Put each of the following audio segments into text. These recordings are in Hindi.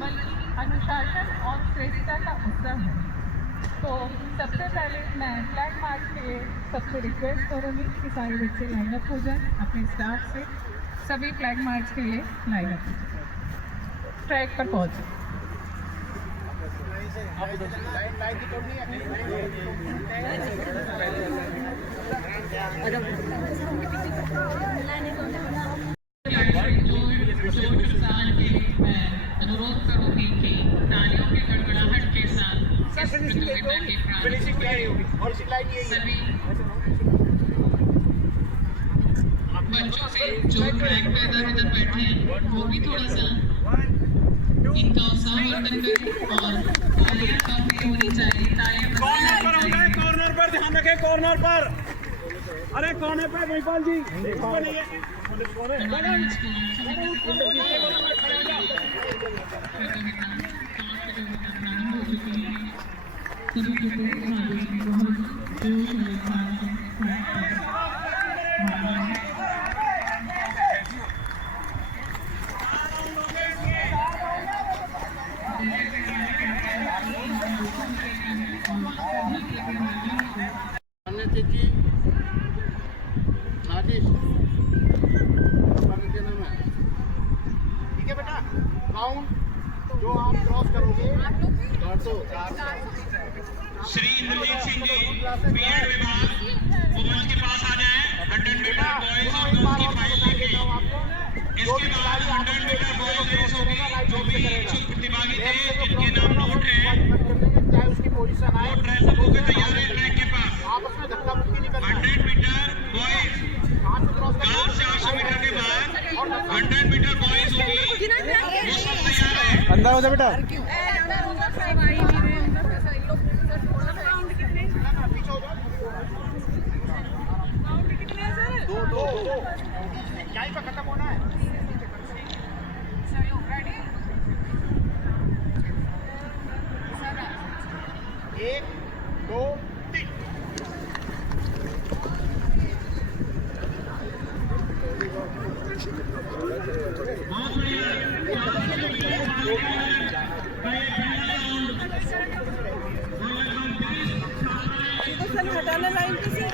बल्कि अनुशासन और श्रेष्ठता का उत्सव है। तो सबसे पहले मैं फ्लैग मार्च के लिए सबसे रिक्वेस्ट करूँगी कि सारे बच्चे लाइन अप हो जाएं अपने स्टाफ से। सभी फ्लैग मार्च के लिए लाइन अप हो जाए, ट्रैक पर पहुँचे। अनुरोध करूंगी कि तालियों की गड़गड़ाहट के साथ सभी बच्चों से जो ट्रैक पे इधर उधर बैठे हैं वो भी थोड़ा सा इनका उत्साहवर्धन करें और तालियां काफी होनी चाहिए। तालियां कॉर्नर पर ध्यान रखें, कॉर्नर पर। अरे कॉर्नर पर महिपाल जी ठीक है बेटा, काउंट जो आप क्रॉस करोगे 400। श्री इंद्रजीत सिंह जी बीएड विभाग वो मंच के पास आ जाएं। 100 मीटर बॉयज और गर्ल्स की फाइल लेके इसके बाद 100 मीटर बॉयज रेस होगी। जो भी इच्छुक प्रतिभागी थे जिनके नाम नोट है चाहे उसकी पोजीशन आए, वो ड्रेस अप होकर तैयार है ट्रैक के पास। आपस में धक्का मुक्की नहीं करना। 100 मीटर बॉयज गर्ल्स 400 मीटर के बाद 100 मीटर बॉयज होगी, वो सब तैयार है। अंदर हो जा बेटा। दो यहीं पर खत्म होना है। 1 2 3 हटाना लाइन किसी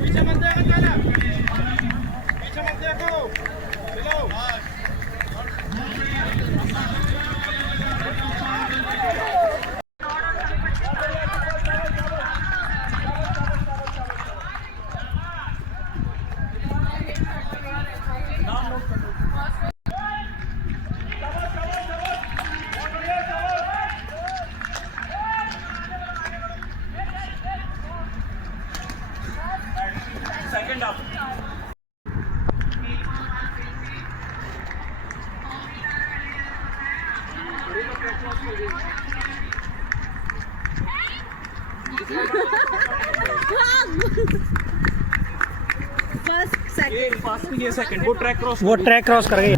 पीछे मत देखो, चला पीछे मत देखो, चलो। सेकंड हाफ ये सेकंड वो ट्रैक क्रॉस कर गए।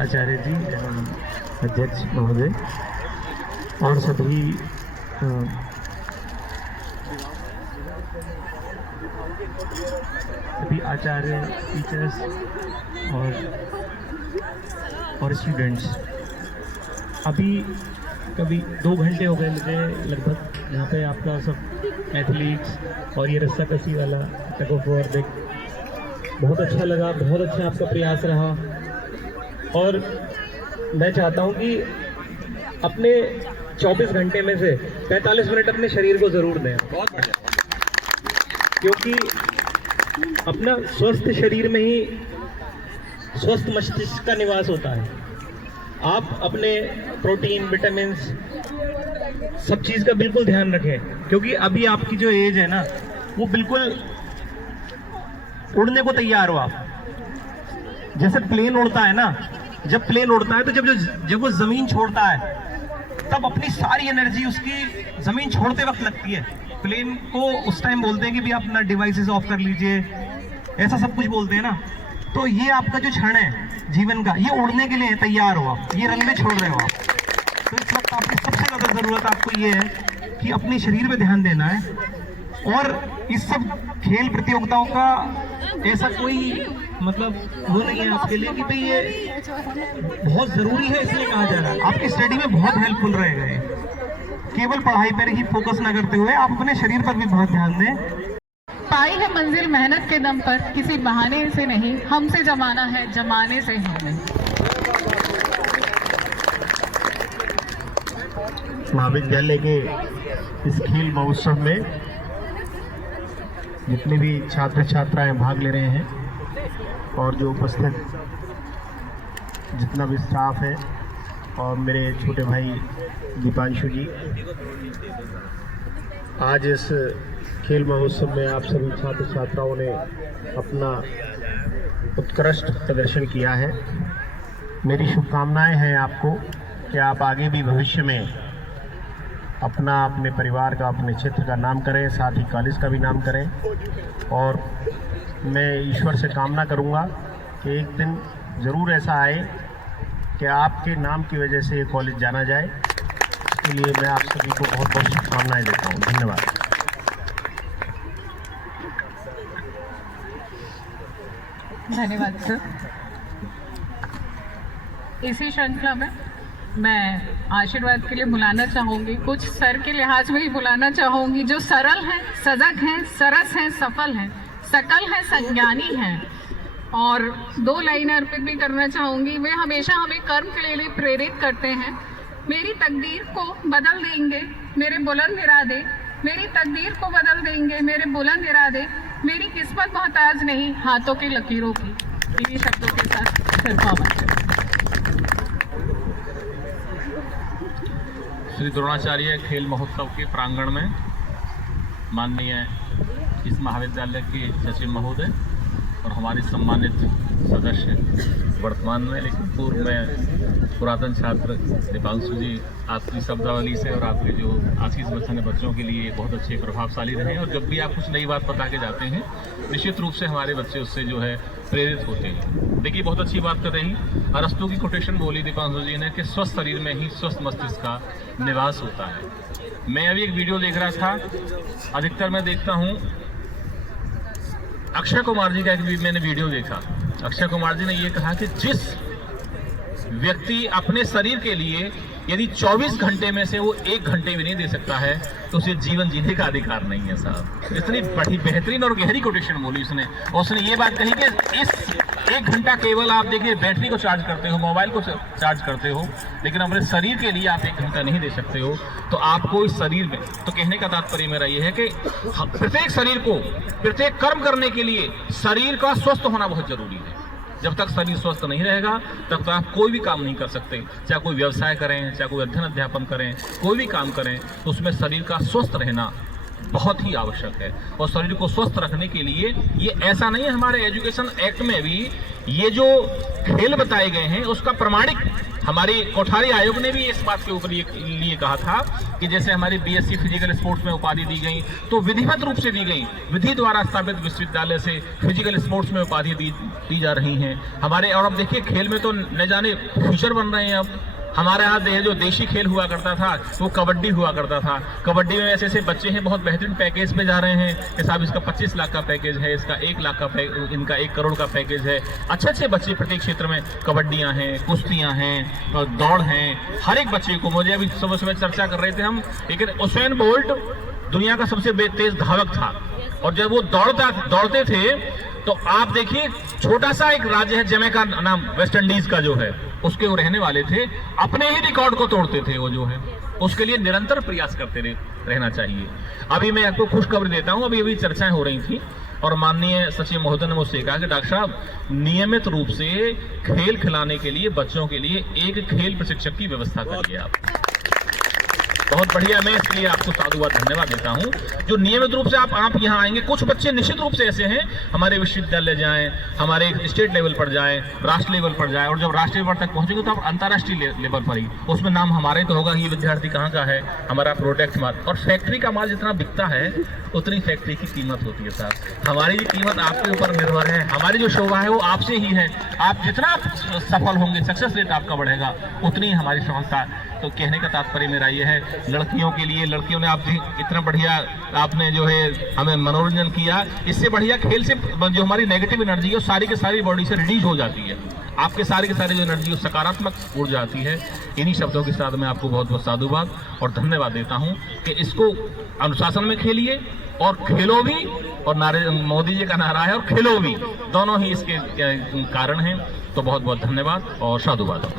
आचार्य जी एवं अध्यक्ष महोदय और सभी आचार्य, टीचर्स और स्टूडेंट्स, अभी कभी 2 घंटे हो गए मुझे लगभग यहाँ पे आपका सब एथलीट्स और ये रस्सा कसी वाला टग ऑफ वॉर देख बहुत अच्छा लगा, बहुत अच्छा आपका प्रयास रहा। और मैं चाहता हूँ कि अपने 24 घंटे में से 45 मिनट अपने शरीर को ज़रूर दें, क्योंकि अपना स्वस्थ शरीर में ही स्वस्थ मस्तिष्क का निवास होता है। आप अपने प्रोटीन, विटामिन, सब चीज़ का बिल्कुल ध्यान रखें, क्योंकि अभी आपकी जो एज है ना वो बिल्कुल उड़ने को तैयार हो। आप जैसे प्लेन उड़ता है ना, जब प्लेन उड़ता है तो जब वो ज़मीन छोड़ता है तब अपनी सारी एनर्जी उसकी ज़मीन छोड़ते वक्त लगती है। प्लेन को उस टाइम बोलते हैं कि भी आप अपना डिवाइसेस ऑफ कर लीजिए, ऐसा सब कुछ बोलते हैं ना। तो ये आपका जो क्षण है जीवन का, ये उड़ने के लिए तैयार हो आप, ये रनवे छोड़ रहे हो आप। तो इस वक्त आपकी सबसे ज़्यादा ज़रूरत आपको ये है कि अपने शरीर पे ध्यान देना है और इस सब खेल प्रतियोगिताओं का ऐसा कोई मतलब वो नहीं है आपके लिए कि भाई ये बहुत जरूरी है इसलिए कहा जा रहा है, आपकी स्टडी में बहुत हेल्पफुल रहेगा ये। केवल पढ़ाई पर ही फोकस ना करते हुए आप अपने शरीर पर भी बहुत ध्यान दें। पाई है मंजिल मेहनत के दम पर, किसी बहाने से नहीं, हमसे जमाना है जमाने से हमें। महाविद्यालय के इस खेल महोत्सव में जितने भी छात्र छात्राएं भाग ले रहे हैं और जो उपस्थित जितना भी स्टाफ है और मेरे छोटे भाई दीपांशु जी, आज इस खेल महोत्सव में आप सभी छात्र छात्राओं ने अपना उत्कृष्ट प्रदर्शन किया है। मेरी शुभकामनाएं हैं आपको कि आप आगे भी भविष्य में अपना, अपने परिवार का, अपने क्षेत्र का नाम करें, साथ ही कॉलेज का भी नाम करें। और मैं ईश्वर से कामना करूंगा कि एक दिन ज़रूर ऐसा आए कि आपके नाम की वजह से ये कॉलेज जाना जाए। इसके लिए मैं आप सभी को बहुत बहुत शुभकामनाएं देता हूँ। धन्यवाद। धन्यवाद सर। इसी श्रृंखला में मैं आशीर्वाद के लिए बुलाना चाहूँगी, कुछ सर के लिहाज में ही बुलाना चाहूँगी, जो सरल हैं, सजग हैं, सरस हैं, सफल हैं, सकल हैं, संज्ञानी हैं। और 2 लाइन अर्पित भी करना चाहूँगी। वे हमेशा हमें कर्म के लिए प्रेरित करते हैं। मेरी तकदीर को बदल देंगे मेरे बुलंद इरादे, मेरी तकदीर को बदल देंगे मेरे बुलंद इरादे, मेरी किस्मत मोहताज नहीं हाथों की लकीरों की। इन्हीं शब्दों के साथ परफॉर्मेंस। श्री द्रोणाचार्य खेल महोत्सव के प्रांगण में माननीय इस महाविद्यालय के सचिव महोदय और हमारे सम्मानित सदस्य, वर्तमान में लेकिन पूर्व में पुरातन छात्र दीपांशु जी, आपकी शब्दावली से और आपके जो आशीष वचन है बच्चों के लिए बहुत अच्छे प्रभावशाली रहे। और जब भी आप कुछ नई बात बता के जाते हैं, निश्चित रूप से हमारे बच्चे उससे जो है प्रेरित होते हैं। देखिए, बहुत अच्छी बात कर रही अरस्तु की कोटेशन बोली दीपांशु जी ने कि स्वस्थ शरीर में ही स्वस्थ मस्तिष्क का निवास होता है। मैं अभी एक वीडियो देख रहा था, अधिकतर मैं देखता हूँ अक्षय कुमार जी का एक भी मैंने वीडियो देखा। अक्षय कुमार जी ने ये कहा कि जिस व्यक्ति अपने शरीर के लिए यदि 24 घंटे में से वो 1 घंटे भी नहीं दे सकता है तो उसे जीवन जीने का अधिकार नहीं है साहब। इतनी बड़ी बेहतरीन और गहरी कोटेशन बोली उसने। और उसने ये बात कही कि इस 1 घंटा केवल आप देखिए बैटरी को चार्ज करते हो, मोबाइल को चार्ज करते हो, लेकिन अपने शरीर के लिए आप 1 घंटा नहीं दे सकते हो। तो आपको इस शरीर में, तो कहने का तात्पर्य मेरा ये है कि प्रत्येक शरीर को, प्रत्येक कर्म करने के लिए शरीर का स्वस्थ होना बहुत जरूरी है। जब तक शरीर स्वस्थ नहीं रहेगा तब तक आप कोई भी काम नहीं कर सकते। चाहे कोई व्यवसाय करें, चाहे कोई अध्ययन अध्यापन करें, कोई भी काम करें, तो उसमें शरीर का स्वस्थ रहना बहुत ही आवश्यक है। और शरीर को स्वस्थ रखने के लिए ये ऐसा नहीं है, हमारे एजुकेशन एक्ट में भी ये जो खेल बताए गए हैं उसका प्रमाणिक हमारी कोठारी आयोग ने भी इस बात के ऊपर लिए कहा था कि जैसे हमारी बीएससी फिजिकल स्पोर्ट्स में उपाधि दी गई तो विधिवत रूप से दी गई, विधि द्वारा स्थापित विश्वविद्यालय से फिजिकल स्पोर्ट्स में उपाधि दी जा रही हैं हमारे। और अब देखिए, खेल में तो न जाने फ्यूचर बन रहे हैं। अब हमारे यहाँ जो देशी खेल हुआ करता था वो कबड्डी हुआ करता था। कबड्डी में ऐसे ऐसे बच्चे हैं बहुत बेहतरीन पैकेज पे जा रहे हैं कि साहब इसका 25 लाख का पैकेज है, इसका 1 लाख का इनका 1 करोड़ का पैकेज है। अच्छे अच्छे बच्चे प्रत्येक क्षेत्र में, कबड्डियाँ हैं, कुश्तियाँ हैं और दौड़ हैं। हर एक बच्चे को, मुझे अभी सुबह सुबह चर्चा कर रहे थे हम, लेकिन उसेन बोल्ट दुनिया का सबसे तेज धावक था और जब वो दौड़ते थे तो आप देखिए, छोटा सा एक राज्य है जमैका नाम, वेस्ट इंडीज का जो है, उसके वो रहने वाले थे, अपने ही रिकॉर्ड को तोड़ते थे वो जो है। उसके लिए निरंतर प्रयास करते रहना चाहिए। अभी मैं आपको खुशखबरी देता हूँ, अभी चर्चाएं हो रही थी और माननीय सचिव महोदय ने मुझसे कहा कि डॉक्टर साहब नियमित रूप से खेल खिलाने के लिए बच्चों के लिए एक खेल प्रशिक्षक की व्यवस्था करिए आप। बहुत बढ़िया, मैं इसलिए आपको साधुवाद धन्यवाद देता हूं जो नियमित रूप से आप यहाँ आएंगे। कुछ बच्चे निश्चित रूप से ऐसे हैं, हमारे विश्वविद्यालय जाएं, हमारे स्टेट लेवल पर जाएं, राष्ट्र लेवल पर जाएं, और जब राष्ट्रीय लेवल तक पहुंचेंगे तो आप अंतर्राष्ट्रीय लेवल पर ही, उसमें नाम हमारे तो होगा, ये विद्यार्थी कहाँ का है, हमारा प्रोडक्ट माल। और फैक्ट्री का माल जितना बिकता है उतनी फैक्ट्री की कीमत होती है साहब। हमारी ये कीमत आपके ऊपर निर्भर है, हमारी जो शोभा है वो आपसे ही है। आप जितना सफल होंगे, सक्सेस रेट आपका बढ़ेगा, उतनी हमारी सफलता तो कहने का तात्पर्य मेरा ये है, लड़कियों के लिए, लड़कियों ने आप इतना बढ़िया आपने जो है हमें मनोरंजन किया, इससे बढ़िया खेल से जो हमारी नेगेटिव एनर्जी है वो सारी की सारी बॉडी से रिलीज हो जाती है, आपके सारे के सारे जो एनर्जी वो सकारात्मक ऊर्जा आती है। इन्हीं शब्दों के साथ मैं आपको बहुत बहुत साधुवाद और धन्यवाद देता हूं कि इसको अनुशासन में खेलिए और खेलो भी, और मोदी जी का नारा है और खेलो भी, दोनों ही इसके कारण हैं। तो बहुत बहुत धन्यवाद और साधुवाद।